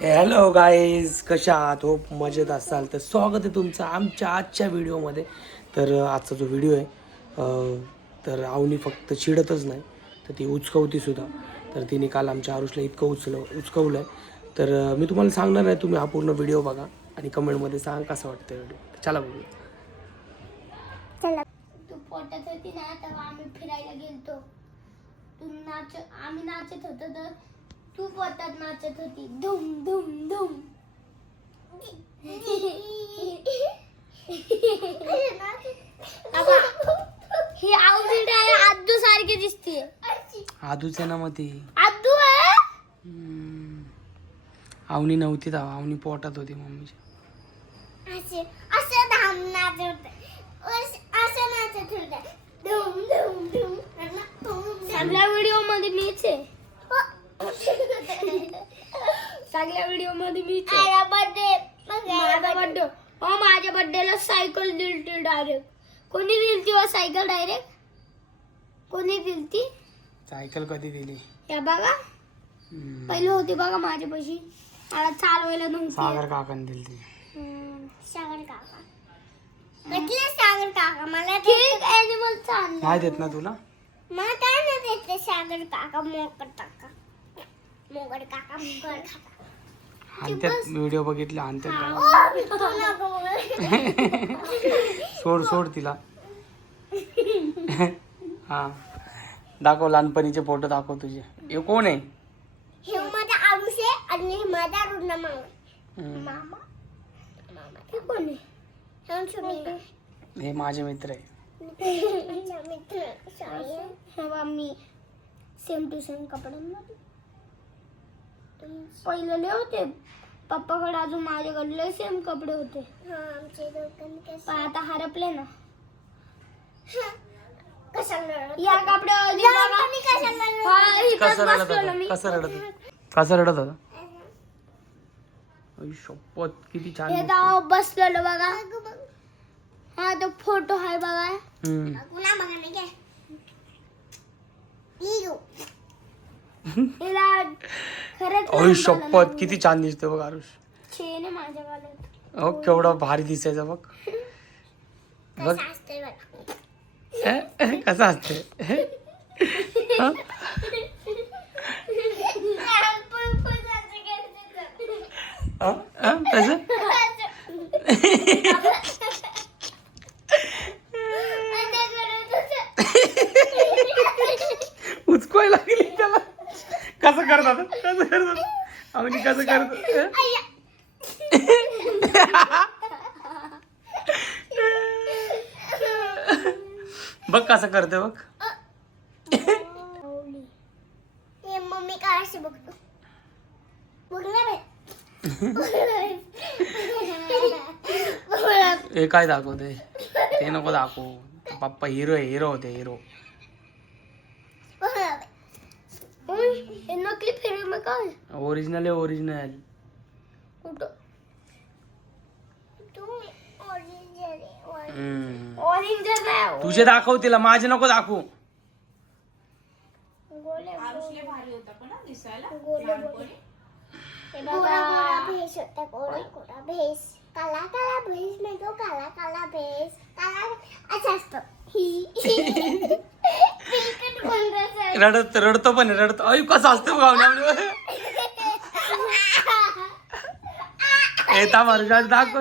Hello guys, कशा आहात? Hope मजेत असाल. तर स्वागत आहे तुमचं आमच्या आजच्या व्हिडिओमध्ये. तर आजचा जो व्हिडिओ आहे तर अवनी फक्त चिडतच नाही तर ती उचकवती सुद्धा. तर तिने काल आमच्या आरुषला इतकं उचकवलं आहे. तर मी तुम्हाला सांगणार आहे, तुम्ही हा पूर्ण व्हिडिओ बघा आणि कमेंटमध्ये सांग कसं वाटतं व्हिडिओ. चला बघूया. चला. तू पोटात होती ना तेव्हा आम्ही फिरायला गेलतो. आम्ही नाचत होतो तर तू पोटात नाचत होती. धूम धूम धूम. ही आवडीड आहे. आद्दू सारखी दिसते. आदूच आहे ना मग ती. आद्दू आहे. अवनी नव्हती तेव्हा, अवनी पोटात होती मम्मीच्या. असं धाम नाचत होते. असं नाचत होते. धूम धूम धूम. सगळ्या व्हिडिओ मध्ये मीच आहे. सगळ्या व्हिडिओ मध्ये मीच आहे. माझा बर्थडे. माझ्या बर्थडेला सायकल दिलती डायरेक्ट. कोणी दिलती व सायकल डायरेक्ट? कोणी दिलती? सायकल कधी दिली? या बघा, पहिली होती बघा माझ्यापाशी. मला चालवायला नव्हती. सागर काकाने दिली ती. सागर काका. म्हटलं सागर काका मला ठीक ॲनिमल चाललं. नाही देत ना तुला? मला काय नाही देते सागर काका. मोगड काका आणत्यात व्हिडिओ बघितले आणत्यात. सोड तिला. हा दाखव, लहानपणीचे फोटो दाखव तुझे. हे कोण आहे? हे माझा आरुष आहे आणि हे माझा रुना मामा. हे कोण आहे? हे माझे मित्र आहे. मी सेम टू सेम कपड्यांमध्ये. पहिले लय होते पप्पाकडे, अजून माझ्याकडे लय सेम कपडे होते. पण आता हरपले ना. या कपड्यावर कसं रडत होता? शपथ किती छान हे दिसतो. गाव बसलेलो बघा. हा तो फोटो आहे बघा. अय शपथ किती छान दिसतो बघ आरुष. चेन आहे माझ्या गालात. हो केवढं भारी दिसायचं बघ. बघ कसं असते. उचकाय लागली त्याला. कसं करतात आम्ही कसं करतो. बघ कसं करते बघ. मम्मी काय असे बघतो. हे काय दाखवते ते नको दाखवू. पप्पा हिरो होते हिरो. नकली फिल्म में काय ओरिजिनल आहे ओरिजिनल. तुझे दाखव तिला, माझे नको दाखवू. काला काला भेस में तो काला काला भेस काला अच्छा असतो. रडतो पण रडतो. अय कसं असतं गावण्या. येता मारू दाखव.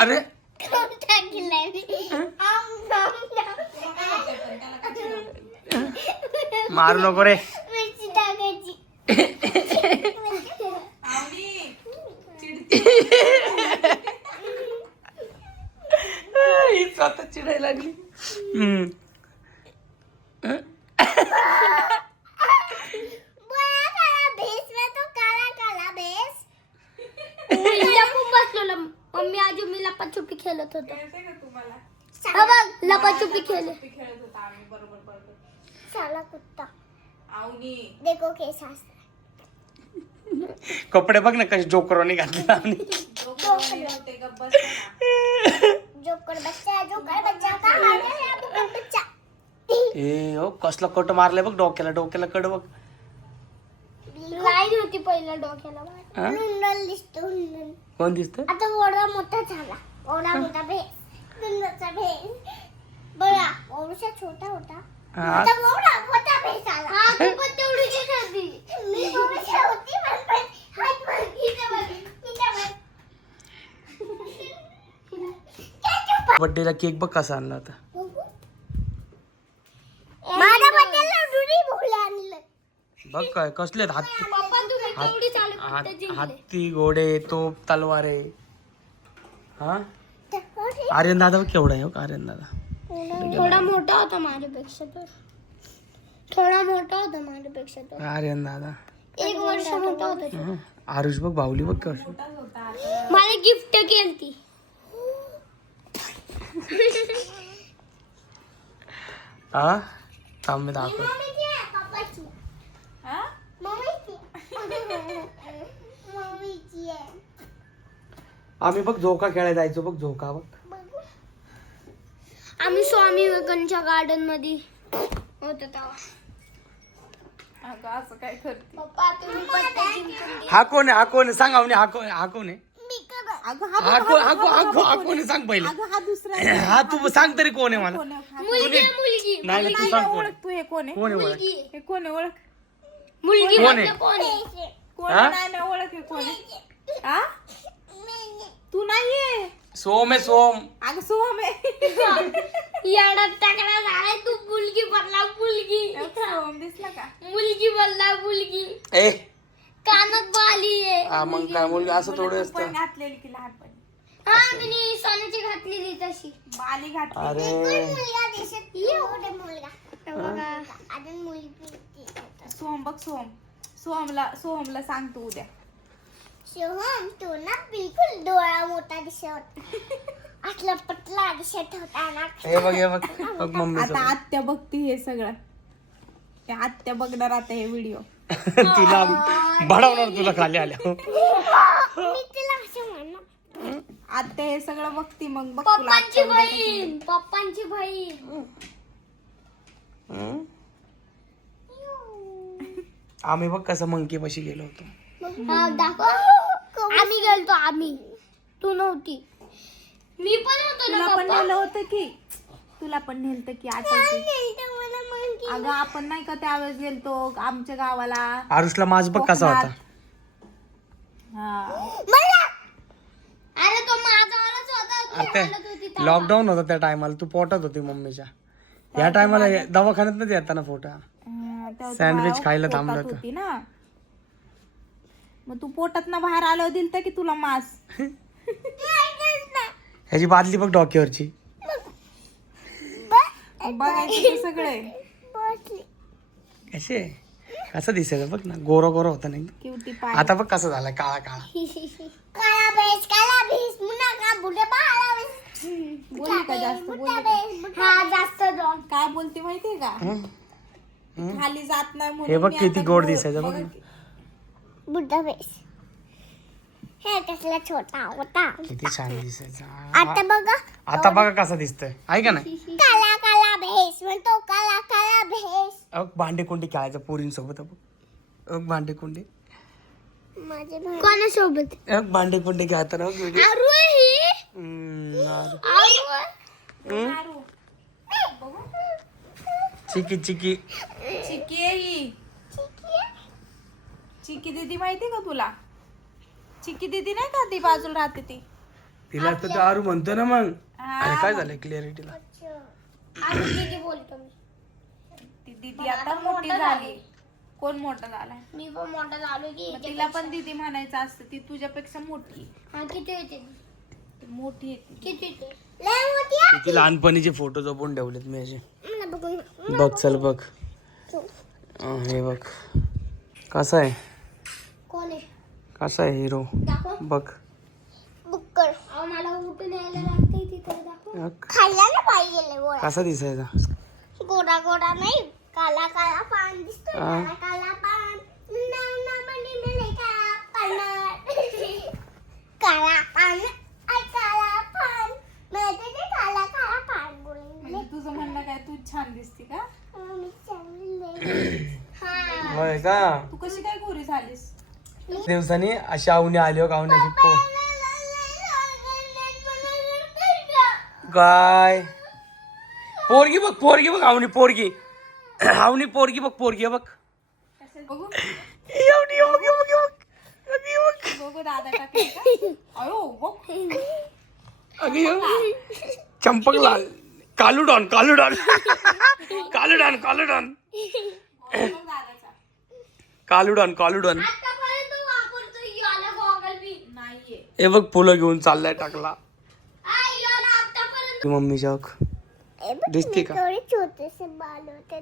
अरे मारू नको रे. मिरची टाकायची. ही स्वतः चिडायला लागली. मम्मी आज मी लपाछुपी खेळत होतो. लपाछुपी खेळत साला कुत्ता. देखो कैसा कपडे बघ ना कसे जोकरोनी घातले. जोकर बच्चा का बच्चा. ए हो कसला कट मारलाय बघ डोक्याला कट बघ. लाईन होती पहिला डोक्याला. हा? हुंडल दिसतो कोण दिसत? आता ओढा मोठा झाला. ओढा मोठा हुंडलचा बघा ओढूचा छोटा होता. आता ओढा मोठा झाला. हा तू पण तेवढीच होती. मी ओढूची होती पण हात इथे बघ. बर्थडेला केक बघ कसा आणला होता. माझ्या बड्डेला डुरी भोला आणलं. बघ काय कसले पप्पा तुम्ही केवढी चालू हाती घोडे तोप तलवारे. हा आर्यन दादा बघ केवढा आहे. हो आर्यन दादा थोडा मोठा होता माझ्यापेक्षा तर. आर्यन दादा 1 वर्ष मोठा होता तो. हा. आरुष बघ बाहुली बघ कशी. मला गिफ्ट केलती. हा थांब मी दाखव. आम्ही बघ झोका खेळायला जायचो बघ. झोका बघ. आम्ही स्वामी विवेकानंदच्या गार्डन मध्ये होतो तेव्हा. असं काय करते पप्पा तुम्ही पत्ते जिंकून घे. हा कोण आहे सांग अवनी. हा कोण आहे अगं हा कोण आहे सांग पहिले. हा दुसरा हा तू सांग तरी कोण आहे मला. मुलगी आहे, मुलगी नाही नाही, तू सांग कोण आहे. ओळख तू हे कोण आहे? कोण आहे ओळख? मुलगी आहे. हे कोण आहे ओळख? मुलगी कोण म्हणजे आहे? कोण आहे? कोण हा? नाही ना ओळख हे कोण आहे? आ? तू नाहीये. सोम आहे सोम. अगं सोहम आहे. येडा टाकला झालाय तू. मुलगी बनला मुलगी. सोहम दिसला का? मुलगी बनला मुलगी. ए कानात बाली आहे. हा मग काय मुलगा असं थोडं तू असतं. पण घातलेली की लहानपणी हा मी सोन्याची घातलेली तशी. बाली घातली. अरे मुलगा दिसत मुलगा. अजून मुलगी. सोहम बघ सोहमला सांग तू उद्या. सोहम तू ना बिलकुल डोळा मोठा दिसत. असला पतला दिसत होता ना. हे बघ बघ मम्मीचं आता आत्या बघते हे सगळं. त्या आत्या बघणार आता हे व्हिडिओ. तुला बडवणार तुला खाली आल्या. मी तिला असं म्हणणार. आत्या हे सगळं बघती मग बघ तुला पप्पांची आत्या उद्या कसं बहीण. पप्पांची बहीण. आम्ही बघ कसं मंकी पाशी गेलो होतो. हा, दाखव. आम्ही गेलतो आम्ही. तू नव्हती. मी पण होतो ना तुला पण पप्पा. नेलं होतं की तुला पण नेलतं की आठवते. अगं आपण नाही का त्यावेळेस गेलतो आमच्या गावाला. आरुषला माझ बघ कसा होता. हा. अरे तो माझावालाच होता. तू आता बोलत होती तेव्हा. लॉकडाऊन होता त्या टायमाला. तू पोटात होती मम्मीच्या. या टायमाला दवाखान्यात नाही येताना फोटा. तेव्हा सँडविच तू खायला पोटात थांबलं होतं. होती ना. मग तू पोटात ना बाहेर आलो दिलत की तुला मास. ह्याची बादली बघ डोक्यावरची. बघायचं सगळे कसे कसं दिसायचं बघ ना. गोरा होता नाही. क्युटी पाय. आता बघ कसं झालं काळा. काला बेस मुन्ना का बुडे बाळा बेस. बोलली का जास्त बोलली का? हा जास्त जॉन. काय बोलते माहितीये का? खाली जात नाही म्हणून हे बघ मी किती आता गोड बोल- दिसायचं बघ बघा ना. की. बुड्ढा बेस. हे कसला छोटा होता. किती छान दिसायचा. आता बघा. आता बघा कसा दिसतोय आहे का नाही. काला भेस म्हणतो. काला भेस. भांडे कुंडी खेळायचं पोरींसोबत. भांडे कुंडी कोणासोबत? भांडे कुंडी खेळताना आरू ही. नारू. चिकी चिकी आहे ही. चिकी दीदी माहिती का तुला? चिकी दीदी नाही का ती बाजूला राहते ती. तिला तर आरू म्हणतो ना मग. हा, अरे काय झालंय क्लिअरिटीला. आरू दीदी बोलतो मी. ती दीदी आता मोठी झाली. कोण मोठा झालाय? मी पण मोठा झालो की. मग तिला पण दीदी म्हणायचं असतं. ती तुझ्यापेक्षा मोठी. हा किती येते? ती मोठी आहे ती. किती येते? लय मोठी आहे. किती लहानपणीचे फोटो जपून ठेवलेत मी असे. मला बघून. बघ चल बघ. हे बघ कसा आहे. कोण आहे? कसा आहे हिरो दाखव. बघ. बुक्कर. मला उठून यायला लागते तिथे. दाखव. बघ. खाल्ला ना पाहिजे गोळा. कसा दिसायचा. गोडा नाही. काला पान दिसतो. हा. काला पान. ना म्हणजे मी काला पान. काला पान. काला पान. मला ते काला पान बोलले. म्हणजे तुझं म्हणणं काय तू छान दिसते का? होय का? तू कशी काय गोरी झालीस? दिवसांनी अशी आवनी आली हो गावण्याची काय पोरगी बघ आवनी पोरगी आवनी पोरगी बघ बघ बघू आवनी, बघ, बघ, बघ. बघू दादा टाकले का? अयो बघ. चंपक लाल कालूडॉन बघ दादाचा. कालूडॉन आतापर्यंत वापरतो याला गॉगल मी. नाहीये. हे बघ फुलं घेऊन चाललाय टाकला याला आतापर्यंत मम्मी शौक दिसते का? थोडे छोटेसे बाल होते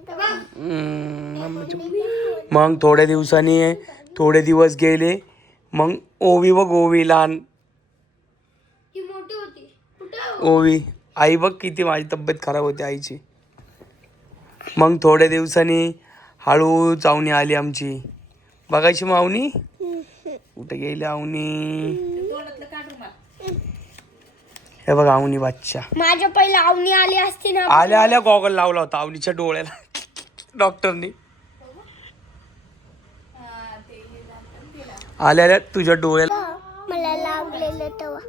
मग थोडे दिवस गेले मग ओवी बघ ओवी लहान ती मोठी होती. कुठे ओवी आई बघ किती माझी तब्येत खराब होती आईची. मग थोड्या दिवसांनी हळू चावणी आली आमची बघायची मावनी कुठे गेली आवनी. तोंडातलं काढ रुमाल. हे बघ आवनी बादशा माझ्या पहिला आवनी आली असती ना. आल्या गॉगल लावला होता आवनीच्या डोळ्याला डॉक्टरनी. आल्या तुझ्या डोळ्याला मला लागलेलं तेव्हा.